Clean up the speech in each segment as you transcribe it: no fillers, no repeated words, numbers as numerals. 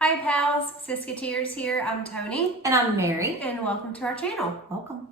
Hi pals, Siskateers here. I'm Tony. And I'm Mary. And welcome to our channel. Welcome.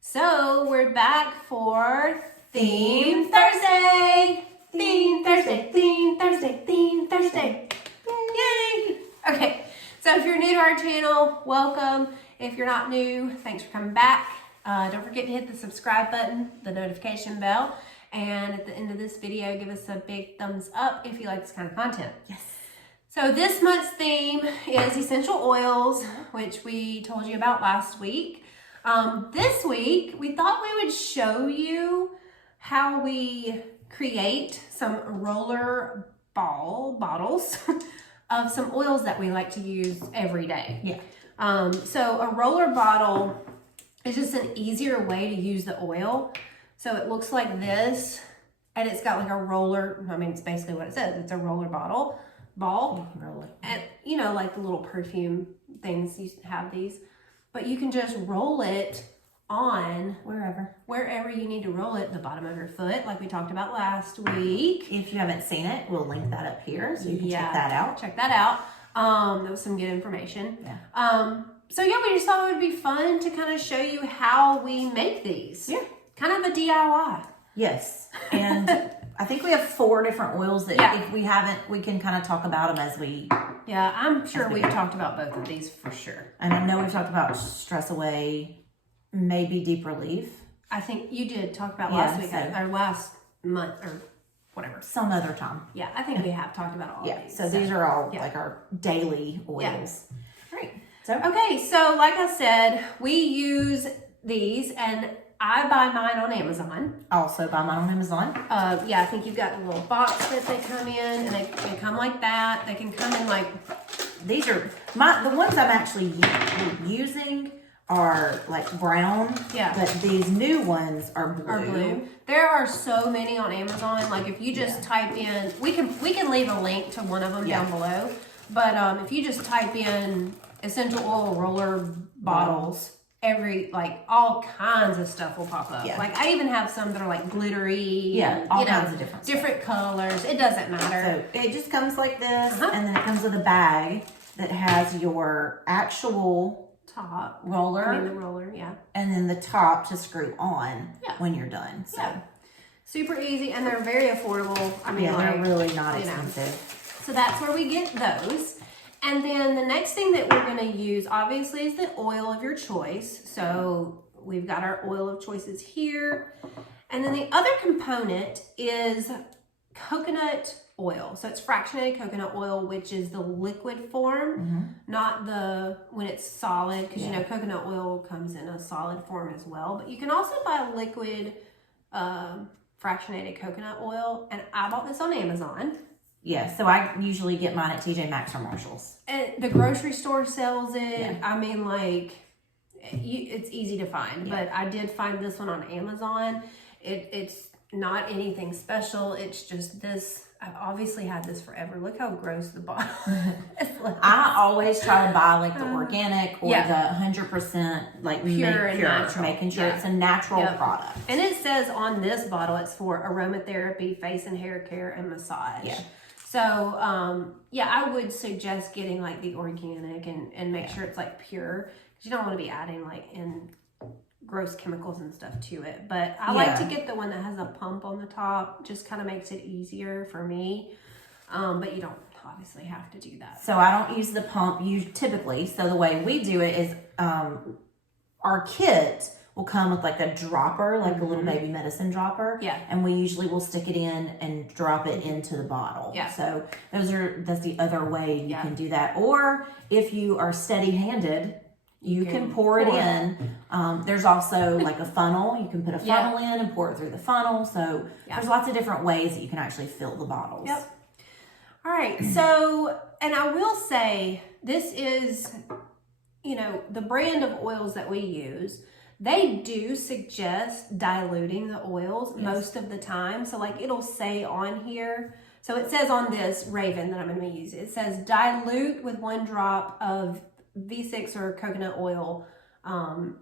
So we're back for Theme Thursday. Theme Thursday, Theme Thursday, Theme Thursday. Yay! Okay, so if you're new to our channel, welcome. If you're not new, thanks for coming back. Don't forget to hit the subscribe button, the notification bell, and at the end of this video, give us a big thumbs up if you like this kind of content. Yes. So this month's theme is essential oils, which we told you about last week. This week, we thought we would show you how we create some roller ball bottles of some oils that we like to use every day. Yeah. So a roller bottle is just an easier way to use the oil. So it looks like this, and it's got like a roller, I mean, it's basically what it says. It's a roller ball. Roll it. And you know, like the little perfume things, you have these, but you can just roll it on wherever you need to roll it, the bottom of your foot, like we talked about last week. If you haven't seen it, we'll link that up here so you can check that out. Check that out. That was some good information. Yeah. So yeah, we just thought it would be fun to kind of show you how we make these. Yeah. Kind of a DIY. Yes. And I think we have 4 different oils that if we haven't, we can kind of talk about them as we... Yeah, I'm sure we've talked about both of these for sure. And I know we've talked about Stress Away, maybe Deep Relief. I think you did talk about last week, or last month, or whatever. Some other time. Yeah, I think we have talked about all of these. So these are all like our daily oils. Yeah. Right. So okay, so like I said, we use these, and I buy mine on Amazon. Also buy mine on Amazon. Yeah, I think you've got a little box that they come in, and they can come like that. They can come in like... These are, the ones I'm actually using are like brown. Yeah. But these new ones are blue. There are so many on Amazon. Like if you just type in, we can leave a link to one of them down below. But if you just type in essential oil roller bottles, all kinds of stuff will pop up. Like I even have some that are like glittery. Yeah, all kinds of different colors. It doesn't matter. So it just comes like this, and then it comes with a bag that has your actual top roller. I mean the roller, yeah. And then the top to screw on when you're done. So super easy, and they're very affordable. I mean, they're really not expensive. So that's where we get those. And then the next thing that we're going to use, obviously, is the oil of your choice. So we've got our oil of choices here. And then the other component is coconut oil. So it's fractionated coconut oil, which is the liquid form, not when it's solid, because you know coconut oil comes in a solid form as well. But you can also buy liquid fractionated coconut oil. And I bought this on Amazon. Yeah, so I usually get mine at TJ Maxx or Marshall's. And the grocery store sells it. Yeah. I mean, like, it's easy to find. Yeah. But I did find this one on Amazon. It's not anything special. It's just this. I've obviously had this forever. Look how gross the bottle is. I always try to buy like the organic or the 100% like pure and natural. Making sure it's a natural product. And it says on this bottle it's for aromatherapy, face and hair care, and massage. Yeah. So, I would suggest getting like the organic and make sure it's like pure, because you don't want to be adding like in gross chemicals and stuff to it. But I like to get the one that has a pump on the top. Just kind of makes it easier for me. But you don't obviously have to do that. So I don't use the pump typically. So the way we do it is our kit will come with like a dropper, like a little baby medicine dropper. Yeah. And we usually will stick it in and drop it into the bottle. Yeah. So that's the other way you can do that. Or if you are steady-handed, you can pour it in. There's also like a funnel. You can put a funnel in and pour it through the funnel. So there's lots of different ways that you can actually fill the bottles. Yep. All right. So, and I will say this is, the brand of oils that we use. They do suggest diluting the oils most of the time. So like it'll say on here, so it says on this Raven that I'm going to use, it says dilute with 1 drop of V6 or coconut oil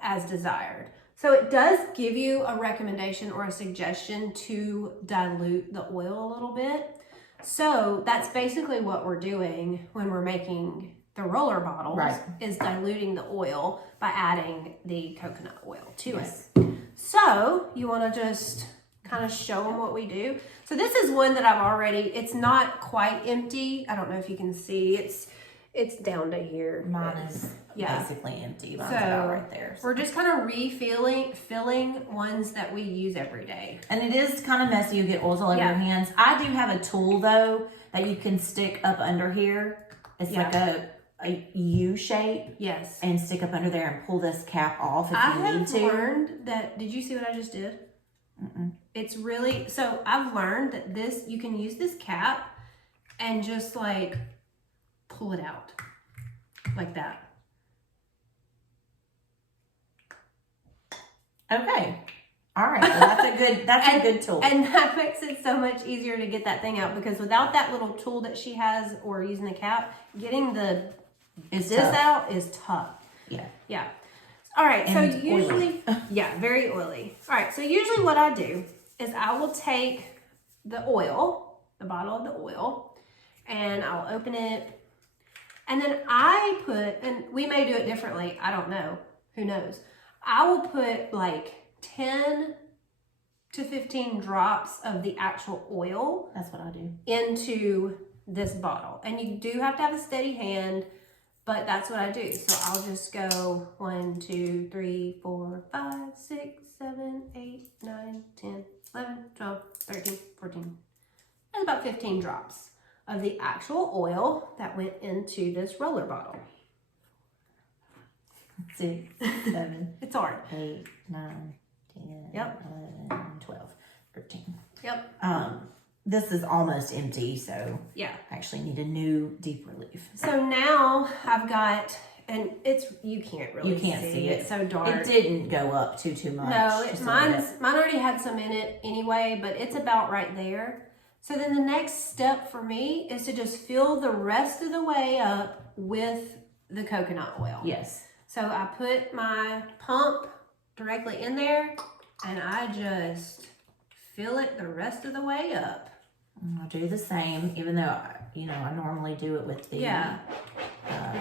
as desired. So it does give you a recommendation or a suggestion to dilute the oil a little bit. So that's basically what we're doing when we're making the roller bottles, is diluting the oil by adding the coconut oil to it. So you want to just kind of show them what we do. So this is one that I've already, it's not quite empty. I don't know if you can see, it's down to here. Mine is basically empty. Mine's so about right there. We're just kind of filling ones that we use every day. And it is kind of messy. You get oils all over your hands. I do have a tool though that you can stick up under here. It's like a U shape. Yes. And stick up under there and pull this cap off if you need to. I have learned that. Did you see what I just did? It's really, so I've learned that this, you can use this cap and just like pull it out like that. Okay. All right. Well, that's a good tool. And that makes it so much easier to get that thing out, because without that little tool that she has or using the cap, getting this out is tough. Yeah. Yeah. All right. And so usually, very oily. All right. So usually what I do is I will take the oil, the bottle of the oil, and I'll open it. And then I put, and we may do it differently. I don't know. Who knows? I will put like 10 to 15 drops of the actual oil. That's what I do. Into this bottle. And you do have to have a steady hand, but that's what I do. So I'll just go 1, 2, 3, 4, 5, 6, 7, 8, 9, 10, 11, 12, 13, 14. That's about 15 drops of the actual oil that went into this roller bottle. 6, 7. It's hard. 8, 9, 10, 11, 12, 13. Yep. This is almost empty, so yeah, I actually need a new deep relief. So now I've got, and you can't really see it. It's so dark. It didn't go up too much. No, mine already had some in it anyway, but it's about right there. So then the next step for me is to just fill the rest of the way up with the coconut oil. Yes. So I put my pump directly in there and I just fill it the rest of the way up. I'll do the same, even though, I normally do it with the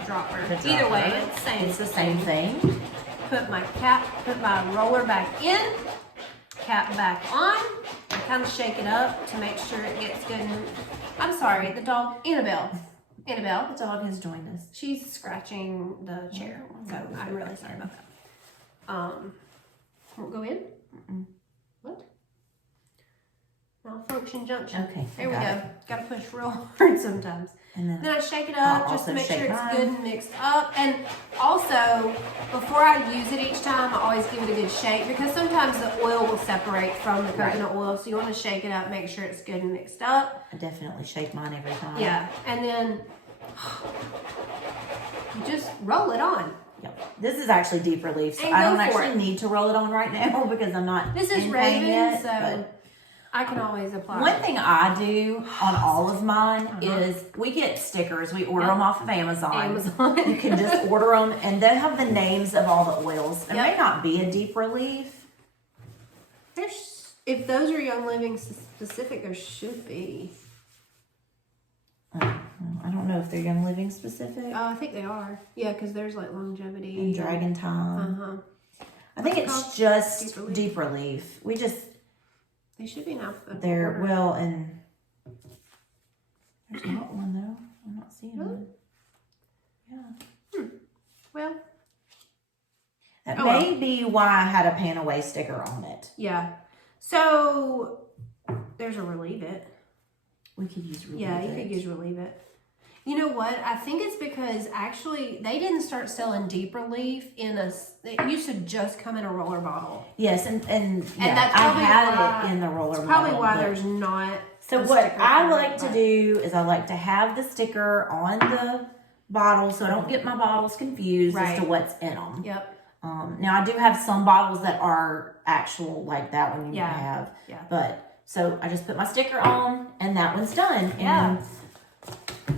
dropper. The Either way, dropper. it's the same thing. Put my roller back in, cap back on. I kind of shake it up to make sure it gets good. I'm sorry, the dog, Annabelle, the dog has joined us. She's scratching the chair, so I'm really sorry about that. Won't go in? What? Malfunction junction. Okay. There we go. Got to push real hard sometimes. And then I shake it up just to make sure it's good and mixed up. And also, before I use it each time, I always give it a good shake, because sometimes the oil will separate from the coconut oil. So you want to shake it up, make sure it's good and mixed up. I definitely shake mine every time. Yeah. And then you just roll it on. Yep. This is actually deep relief, so And I don't go for actually need to roll it on right now because I'm not. This is in pain Raven, yet, so but I can always apply. one thing I do on all of mine is we get stickers. We order them off of Amazon. You can just order them, and they have the names of all the oils. There may not be a deep relief. If those are Young Living specific, there should be. I don't know if they're Young Living specific. I think they are. Yeah, because there's like longevity. And Dragon Time. I think it's just deep relief. We just... They should be in alphabetical There, order. well, and... There's not one, though. I'm not seeing one. Yeah. Well... That may be why I had a Pan Away sticker on it. Yeah. So, there's a Relieve It. We could use Relieve It. Yeah, you could use Relieve It. You know what? I think it's because actually they didn't start selling deep relief it used to just come in a roller bottle. Yes, and that's probably I had it in the roller bottle. Probably why there's not. So what I like to do is I like to have the sticker on the bottle so I don't get my bottles confused as to what's in them. Yep. Now I do have some bottles that are actual like that one you have. Yeah. But so I just put my sticker on and that one's done. Yeah.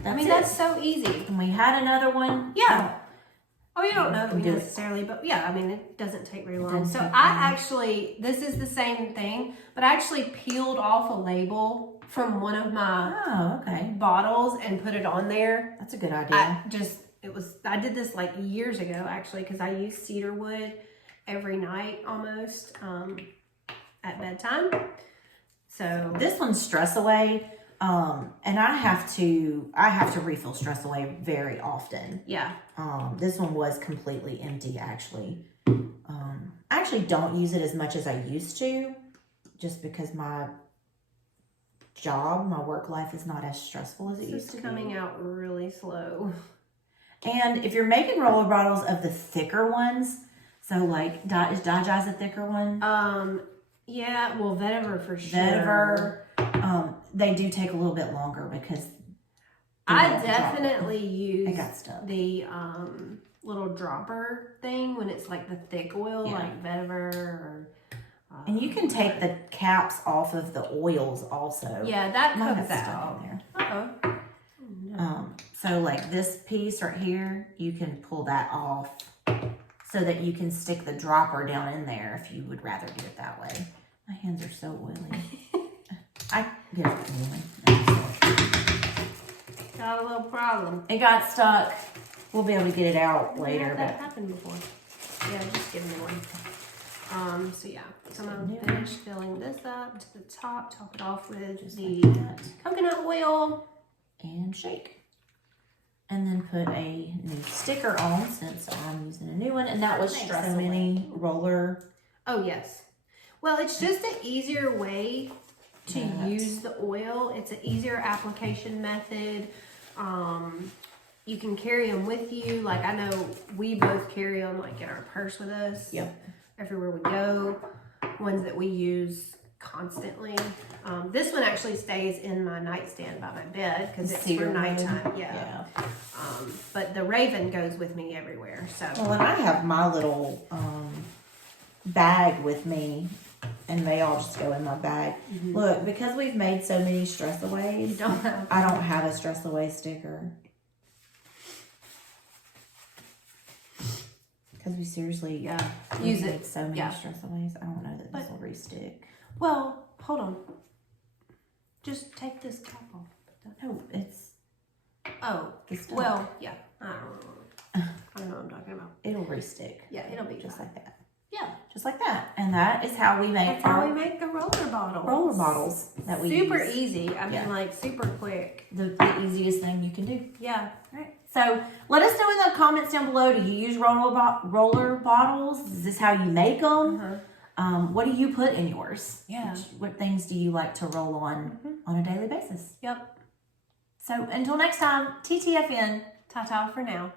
And that's so easy. And we had another one. Yeah. Oh, you don't know necessarily, but yeah, I mean, it doesn't take very long. So this is the same thing, but I actually peeled off a label from one of my okay. bottles and put it on there. That's a good idea. I did this like years ago actually, because I use cedar wood every night almost at bedtime. So this one's Stress Away, and I have to refill Stress Away very often. Yeah. This one was completely empty actually. I actually don't use it as much as I used to, just because my work life is not as stressful as it used to be. It's coming out really slow. And if you're making roller bottles of the thicker ones, so like is Diagnose a thicker one? Yeah, well, vetiver for sure. Vetiver, they do take a little bit longer because I definitely use the little dropper thing when it's like the thick oil, like vetiver or. And you can take the caps off of the oils also. Yeah, that comes out. In there. So like this piece right here, you can pull that off so that you can stick the dropper down in there if you would rather do it that way. My hands are so oily. I get it anyway. Got a little problem. It got stuck. We'll be able to get it out later. That happened before. Yeah, just give me one. So yeah, so I'm gonna finish filling this up to the top it off with just the coconut oil. And shake. And then put a new sticker on since I'm using a new one. And that was Stress Away. Mini roller. Oh yes. Well, it's just an easier way to use the oil. It's an easier application method. You can carry them with you. Like I know we both carry them like in our purse with us. Yep. Everywhere we go. Ones that we use constantly. This one actually stays in my nightstand by my bed because it's for nighttime. Yeah. But the Raven goes with me everywhere. So. Well, and I have my little bag with me, and they all just go in my bag. Mm-hmm. Look, because we've made so many Stress Aways, I don't have a Stress Away sticker. Because we seriously use it. So many Stress Aways. I don't know that this will re-stick. Well, hold on. Just take this cap off. No, it's. Oh, well, yeah. I don't know what I'm talking about. It'll re-stick. Yeah, it'll be just like that. Yeah, just like that. And that is how we make how we make the roller bottles. Roller bottles that we super use. Easy. I mean, like super quick. The easiest thing you can do. Yeah. All right. So let us know in the comments down below. Do you use roller bottles? Is this how you make them? What do you put in yours? Yeah. What things do you like to roll on a daily basis? Yep. So until next time, TTFN. Ta-ta for now.